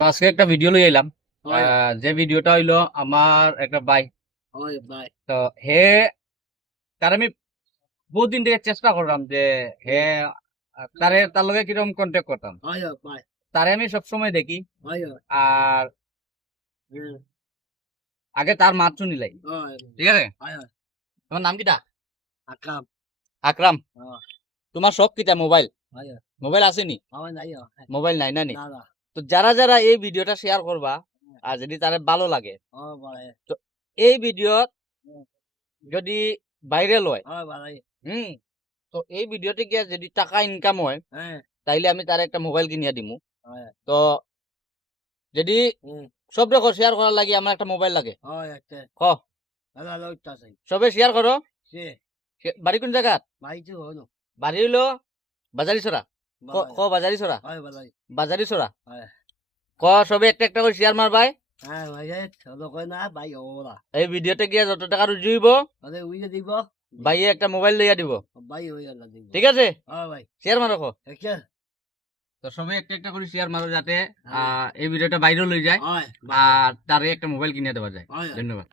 তো আজকে একটা ভিডিও লই এলাম। হয় যে ভিডিওটা হইলো আমার একটা ভাই। হয় ভাই তো হে তার আমি বহুত দিন থেকে চেষ্টা করলাম যে হে তার লগে কিরকম কন্ট্যাক্ট করতাম। হয় ভাই তারে আমি সবসময় দেখি। হয় আর হুম আগে তার মাত শুনিলাই। হয় ঠিক আছে, হয় তোমার নাম কিটা? আকাম আকরাম। হয় তোমার শখ কিটা? মোবাইল হয় মোবাইল আসেনি? আমার নাই মোবাইল নাই না নি? না না তো যারা যারা এই ভিডিওটা শেয়ার করবা আর যদি তার ভালো লাগে, ও ভাই তো এই ভিডিও যদি ভাইরাল হয়, হয় ভাই হুম, তো এই ভিডিও থেকে যদি টাকা ইনকাম হয়, হ্যাঁ তাইলে আমি তার একটা মোবাইল কিনিয়া দিমু। হয় তো যদি হুম সব রেকর্ড শেয়ার করার লাগে আমার একটা মোবাইল লাগে। হয় একটা ক ভালো ভালো আছে সবে শেয়ার করো। সে বাড়ি কোন জায়গা? ভাই তো হলো বাড়ি হইলো বাজারি ছড়া। ক ভাই ক বাজারি ছড়া। হয় ভাই বাজারি ছড়া। হয় ক সবে একটা একটা করে শেয়ার মারবাই। হ্যাঁ ভাই হলো কই না ভাই ওরা এই ভিডিওতে গিয়ে যত টাকা রুজি হইব, আরে উইলে দিব ভাইয়ে একটা মোবাইল লইয়া দিব। ভাই হয়ে গেল দিব ঠিক আছে, হ্যাঁ ভাই শেয়ার মারো। একটা তো সবে একটা একটা করে শেয়ার মারো যাতে হ্যাঁ এই ভিডিওটা ভাইরাল হয়ে যায় হয় ভাই আর তারে একটা মোবাইল কিনে দেওয়া যায়। হয় ধন্যবাদ।